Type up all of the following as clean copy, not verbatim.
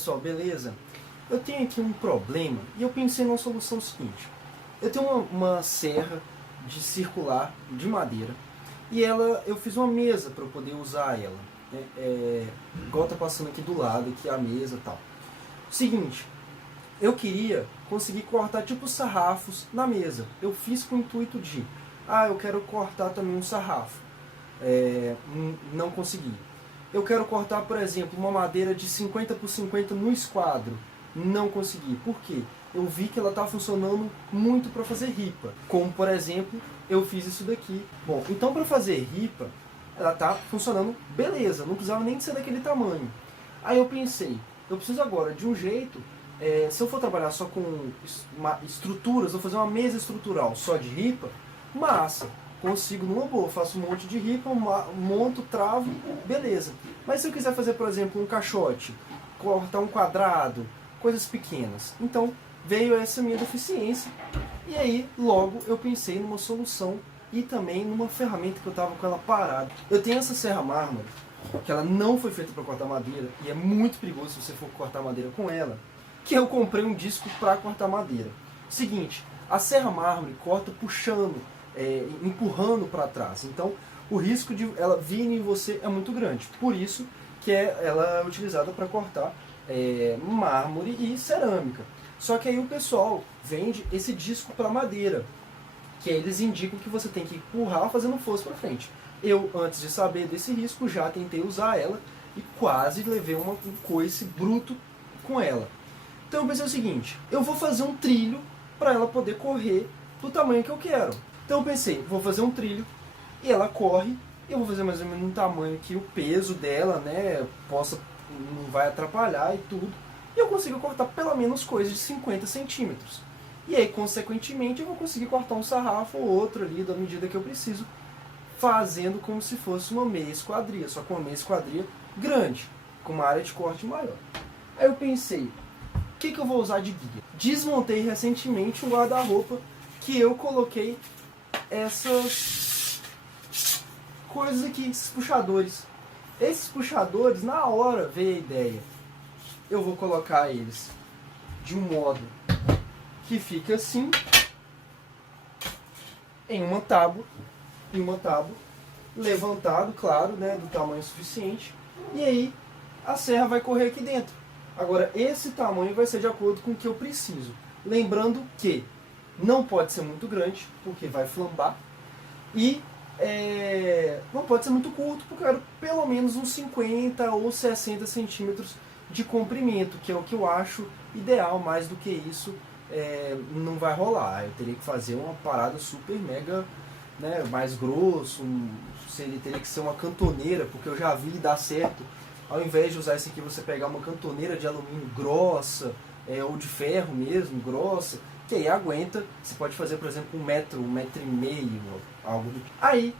pessoal, beleza? Eu tenho aqui um problema e eu pensei numa solução seguinte. Eu tenho uma serra de circular de madeira e eu fiz uma mesa para eu poder usar ela. Igual tá passando aqui do lado, aqui a mesa e tal. Seguinte, eu queria conseguir cortar tipo sarrafos na mesa. Eu fiz com o intuito de, eu quero cortar também um sarrafo. Não consegui. Eu quero cortar, por exemplo, uma madeira de 50 por 50 no esquadro. Não consegui. Por quê? Eu vi que ela está funcionando muito para fazer ripa. Como, por exemplo, eu fiz isso daqui. Bom, então para fazer ripa, ela está funcionando beleza. Não precisava nem de ser daquele tamanho. Aí eu pensei, eu preciso agora de um jeito, se eu for trabalhar só com estruturas, vou fazer uma mesa estrutural só de ripa, massa. Consigo numa boa, faço um monte de ripa, monto, travo, beleza. Mas se eu quiser fazer, por exemplo, um caixote, cortar um quadrado, coisas pequenas. Então veio essa minha deficiência e aí logo eu pensei numa solução e também numa ferramenta que eu estava com ela parada. Eu tenho essa serra mármore, que ela não foi feita para cortar madeira e é muito perigoso se você for cortar madeira com ela, que eu comprei um disco para cortar madeira. Seguinte, a serra mármore corta puxando, empurrando para trás. Então, o risco de ela vir em você é muito grande. Por isso que ela é utilizada para cortar mármore e cerâmica. Só que aí o pessoal vende esse disco para madeira, que aí eles indicam que você tem que empurrar fazendo força para frente. Eu, antes de saber desse risco, já tentei usar ela e quase levei um coice bruto com ela. Então eu pensei o seguinte, eu vou fazer um trilho para ela poder correr do tamanho que eu quero. Então eu pensei, vou fazer um trilho e ela corre, eu vou fazer mais ou menos um tamanho que o peso dela, né, não vai atrapalhar e tudo. E eu consigo cortar pelo menos coisa de 50 centímetros. E aí, consequentemente, eu vou conseguir cortar um sarrafo ou outro ali da medida que eu preciso, fazendo como se fosse uma meia esquadria, só com uma meia esquadria grande, com uma área de corte maior. Aí eu pensei, o que eu vou usar de guia? Desmontei recentemente um guarda-roupa que eu coloquei essas coisas aqui, esses puxadores. Esses puxadores, na hora veio a ideia. Eu vou colocar eles de um modo que fica assim, em uma tábua, levantado, claro, né, do tamanho suficiente, e aí a serra vai correr aqui dentro. Agora, esse tamanho vai ser de acordo com o que eu preciso. Lembrando que não pode ser muito grande, porque vai flambar, e não pode ser muito curto, porque eu quero pelo menos uns 50 ou 60 centímetros de comprimento, que é o que eu acho ideal. Mais do que isso não vai rolar. Eu teria que fazer uma parada super mega, né, mais grosso, teria que ser uma cantoneira, porque eu já vi dar certo. Ao invés de usar esse aqui, você pegar uma cantoneira de alumínio grossa, ou de ferro mesmo, grossa, que aí aguenta. Você pode fazer, por exemplo, 1 metro e meio, algo do tipo. Aí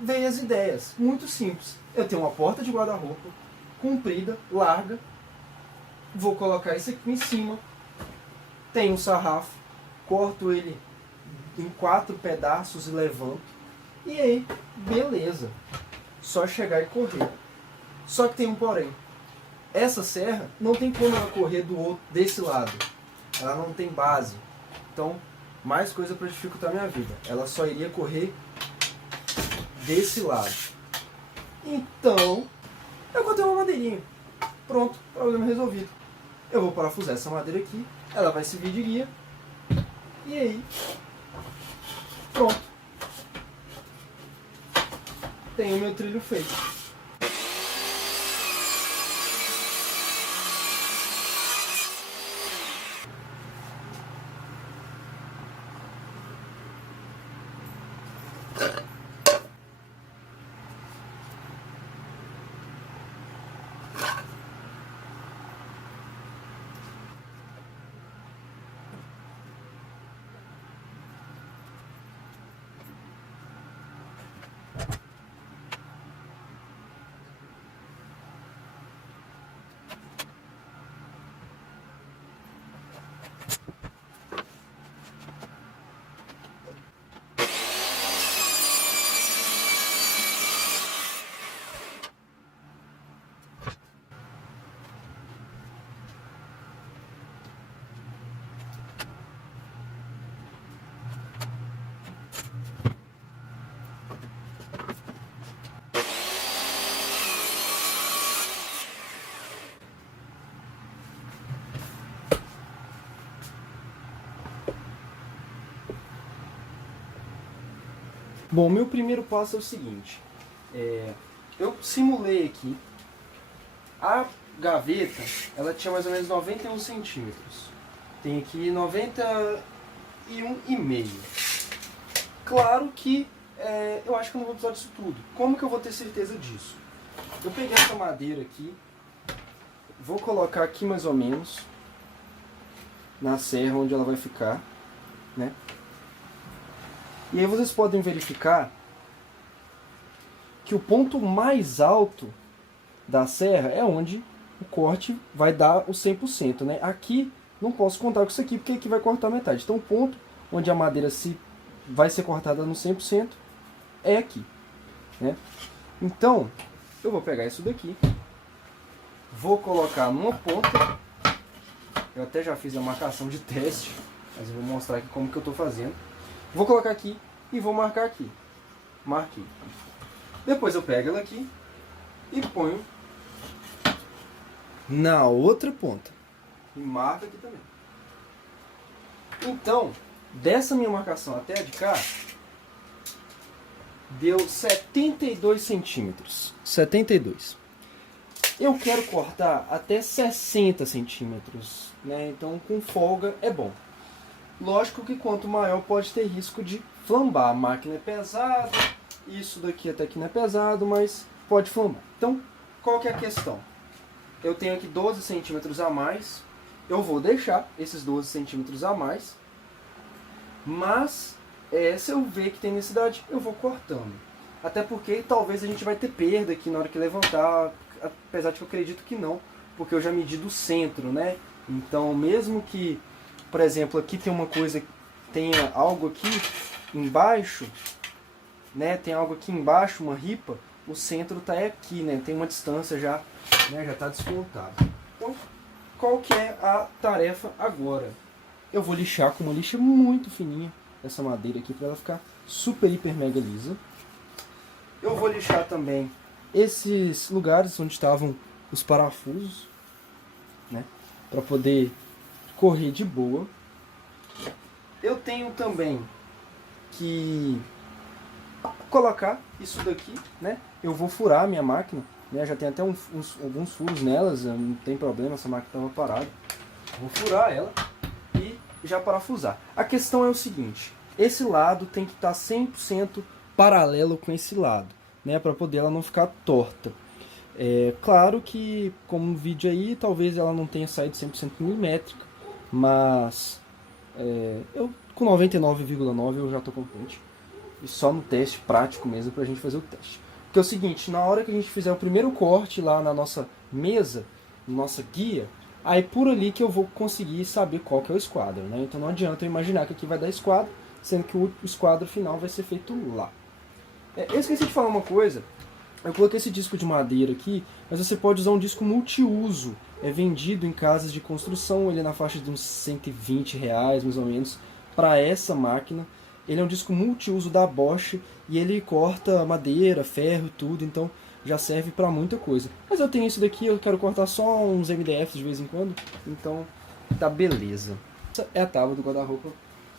veio as ideias, muito simples. Eu tenho uma porta de guarda-roupa, comprida, larga, vou colocar isso aqui em cima, tem um sarrafo, corto ele em 4 pedaços e levanto, e aí, beleza, só chegar e correr. Só que tem um porém, essa serra não tem como ela correr desse lado, ela não tem base, então mais coisa para dificultar a minha vida, ela só iria correr desse lado. Então eu botei uma madeirinha, pronto, problema resolvido. Eu vou parafusar essa madeira aqui, ela vai servir de guia, e aí, pronto, tenho o meu trilho feito. Bom, meu primeiro passo é o seguinte. Eu simulei aqui. A gaveta, ela tinha mais ou menos 91 centímetros. Tem aqui 91,5. Claro que eu acho que eu não vou precisar disso tudo. Como que eu vou ter certeza disso? Eu peguei essa madeira aqui, vou colocar aqui mais ou menos na serra onde ela vai ficar, né? E aí vocês podem verificar que o ponto mais alto da serra é onde o corte vai dar o 100%, né? Aqui não posso contar com isso aqui porque aqui vai cortar metade. Então o ponto onde a madeira vai ser cortada no 100% é aqui, né? Então eu vou pegar isso daqui, vou colocar numa ponta. Eu até já fiz a marcação de teste, mas eu vou mostrar aqui como que eu estou fazendo. Vou colocar aqui e vou marcar aqui. Marquei. Depois eu pego ela aqui e ponho na outra ponta. E marco aqui também. Então, dessa minha marcação até a de cá, deu 72 centímetros. 72. Eu quero cortar até 60 centímetros, né? Então com folga é bom. Lógico que quanto maior pode ter risco de flambar. A máquina é pesada, isso daqui até que não é pesado, mas pode flambar. Então, qual que é a questão? Eu tenho aqui 12 centímetros a mais, eu vou deixar esses 12 centímetros a mais, mas se eu ver que tem necessidade, eu vou cortando. Até porque talvez a gente vai ter perda aqui na hora que levantar, apesar de que eu acredito que não, porque eu já medi do centro, né? Então, mesmo que, por exemplo, aqui tem uma coisa, tenha algo aqui embaixo, né? Tem algo aqui embaixo, uma ripa, o centro tá aqui, né? Tem uma distância já, né? Já está descontado. Então, qual que é a tarefa agora? Eu vou lixar com uma lixa muito fininha essa madeira aqui para ela ficar super, hiper, mega lisa. Eu vou lixar também esses lugares onde estavam os parafusos, né, para poder correr de boa. Eu tenho também que colocar isso daqui, né? Eu vou furar a minha máquina, né? Já tem até alguns furos nelas, não tem problema, essa máquina estava parada. Vou furar ela e já parafusar. A questão é o seguinte: esse lado tem que estar 100% paralelo com esse lado, né? Para poder ela não ficar torta. Claro que, como no vídeo aí, talvez ela não tenha saído 100% milimétrica, mas eu com 99,9 eu já estou contente. E só no teste prático mesmo pra gente fazer o teste. Porque é o seguinte, na hora que a gente fizer o primeiro corte lá na nossa mesa, nossa guia, aí por ali que eu vou conseguir saber qual que é o esquadro, né? Então não adianta eu imaginar que aqui vai dar esquadro, sendo que o esquadro final vai ser feito lá. Eu esqueci de falar uma coisa. Eu coloquei esse disco de madeira aqui, mas você pode usar um disco multiuso. É vendido em casas de construção, ele é na faixa de uns R$120, mais ou menos, para essa máquina. Ele é um disco multiuso da Bosch e ele corta madeira, ferro, tudo, então já serve para muita coisa. Mas eu tenho isso daqui, eu quero cortar só uns MDFs de vez em quando, então tá beleza. Essa é a tábua do guarda-roupa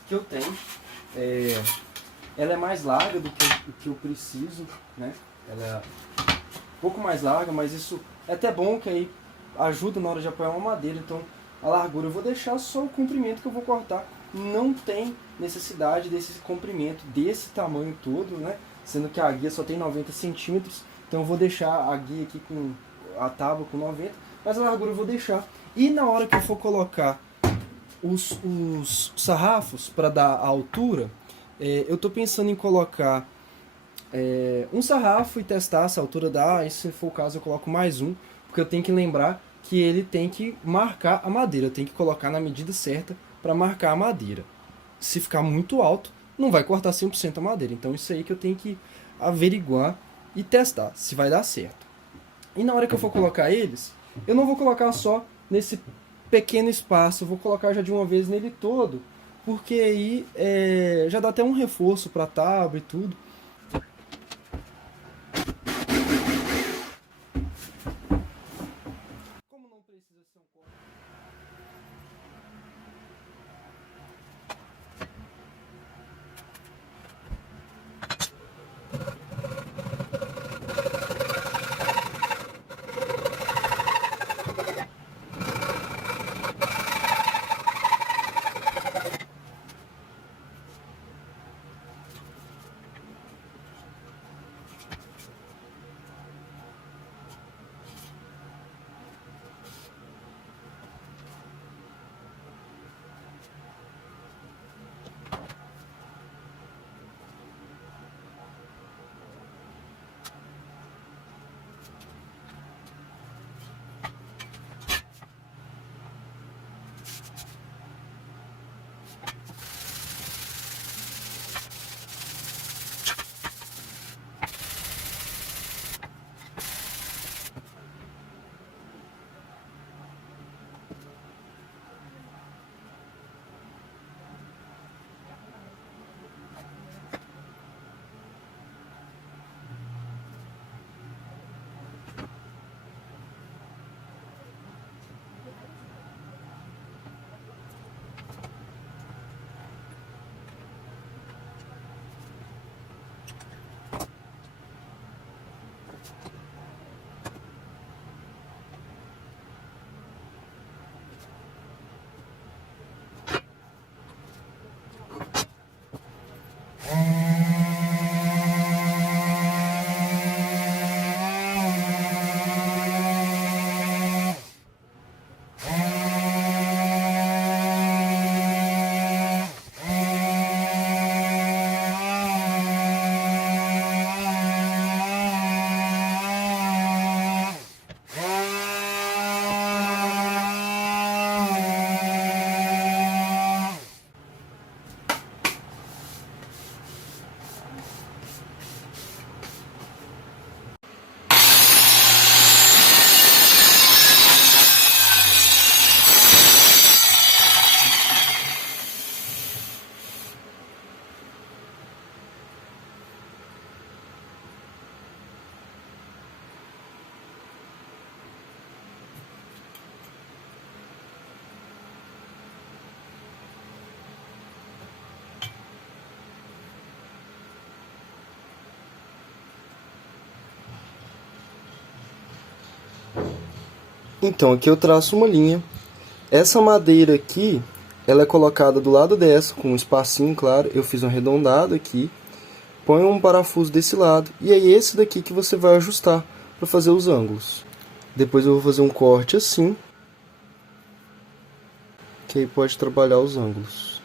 que eu tenho. Ela é mais larga do que o que eu preciso, né? Ela é um pouco mais larga, mas isso é até bom, que aí ajuda na hora de apoiar uma madeira. Então a largura eu vou deixar, só o comprimento que eu vou cortar. Não tem necessidade desse comprimento, desse tamanho todo, né? Sendo que a guia só tem 90 centímetros. Então eu vou deixar a guia aqui com a tábua com 90, mas a largura eu vou deixar. E na hora que eu for colocar os sarrafos para dar a altura, eu estou pensando em colocar um sarrafo e testar se a altura dá, e se for o caso eu coloco mais um, porque eu tenho que lembrar que ele tem que marcar a madeira, eu tenho que colocar na medida certa para marcar a madeira. Se ficar muito alto, não vai cortar 100% a madeira, então isso aí que eu tenho que averiguar e testar se vai dar certo. E na hora que eu for colocar eles, eu não vou colocar só nesse pequeno espaço, eu vou colocar já de uma vez nele todo, porque aí já dá até um reforço para a tábua e tudo. Como não precisa ser um corte. Então, aqui eu traço uma linha. Essa madeira aqui, ela é colocada do lado dessa, com um espacinho, claro. Eu fiz um arredondado aqui. Põe um parafuso desse lado. E é esse daqui que você vai ajustar para fazer os ângulos. Depois eu vou fazer um corte assim, que aí pode trabalhar os ângulos.